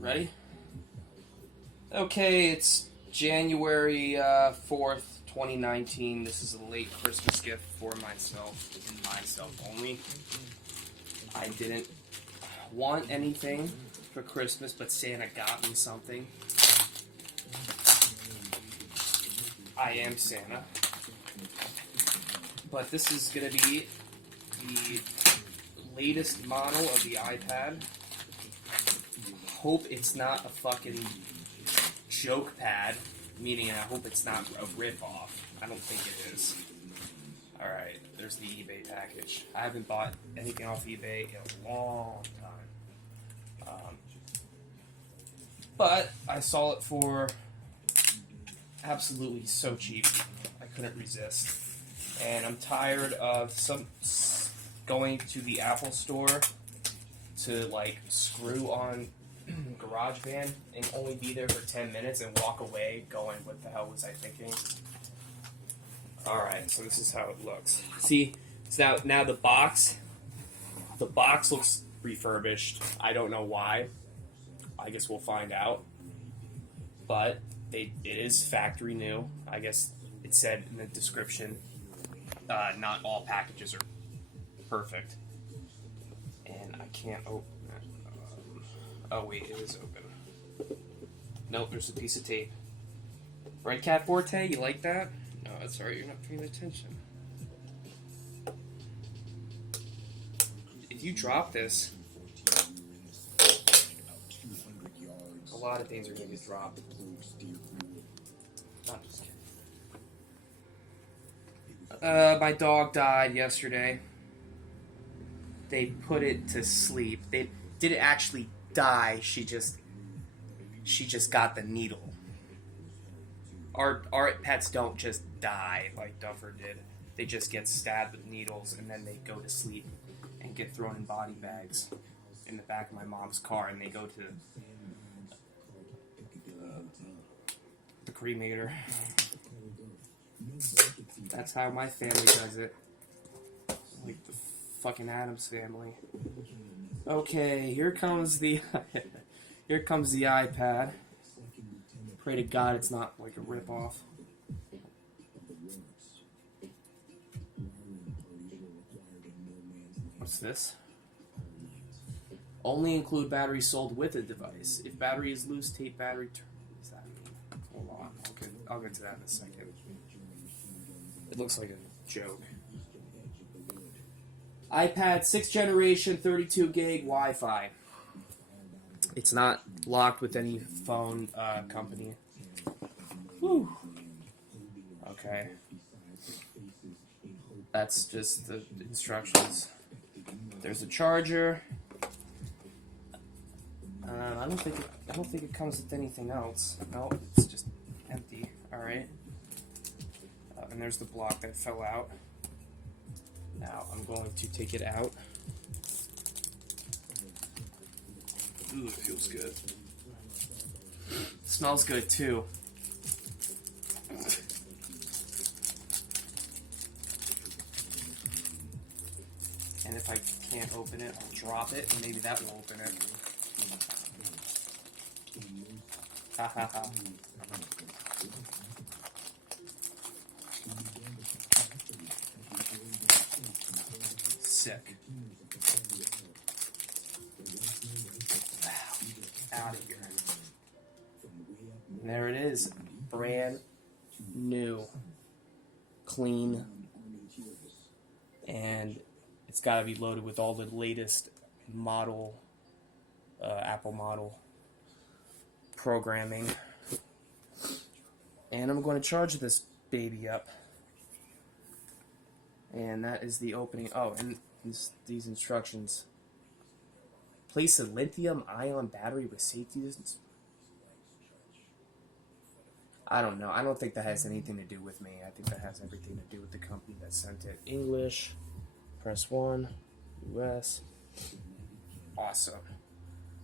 Ready? Okay, it's January 4th, 2019. This is a late Christmas gift for myself and myself only. I didn't want anything for Christmas, but Santa got me something. I am Santa. But this is going to be the latest model of the iPad. Hope it's not a fucking joke pad, meaning I hope it's not a rip-off. I don't think it is. Alright, there's the eBay package. I haven't bought anything off eBay in a long time. But I saw it for absolutely so cheap. I couldn't resist. And I'm tired of going to the Apple store to like screw on GarageBand and only be there for 10 minutes and walk away going, what the hell was I thinking? Alright, so this is how it looks. See, so now the box looks refurbished. I don't know why. I guess we'll find out. But it is factory new. I guess it said in the description, not all packages are perfect. And I can't open it. Oh wait, it is open. Nope, there's a piece of tape. Right, Cat Forte? You like that? No, that's alright, you're not paying attention. If you drop this, a lot of things are going to get dropped. I'm just kidding. My dog died yesterday. They put it to sleep. They didn't actually die. She just got the needle. Our pets don't just die like Duffer did. They just get stabbed with needles and then they go to sleep and get thrown in body bags in the back of my mom's car, and they go to the cremator. That's how my family does it. Like the fucking Addams family. Okay, here comes the iPad. Pray to God it's not like a rip-off. What's this? Only include battery sold with a device. If battery is loose, tape battery. What does that mean? Hold on, I'll get to that in a second. It looks like a joke. iPad 6th generation, 32 gig Wi-Fi. It's not locked with any phone company. Whew. Okay. That's just the instructions. There's a charger. I don't think it comes with anything else. No, it's just empty. All right. And there's the block that fell out. Now I'm going to take it out. Ooh, it feels good. Smells good too. And if I can't open it, I'll drop it, and maybe that will open it. Ha ha ha. Sick. Out of here. And there it is. Brand new. Clean. And it's got to be loaded with all the latest model, Apple model programming. And I'm going to charge this baby up. And that is the opening. Oh, and these instructions. Place a lithium-ion battery with safety distance. I don't know. I don't think that has anything to do with me. I think that has everything to do with the company that sent it. English. Press 1. US. Awesome.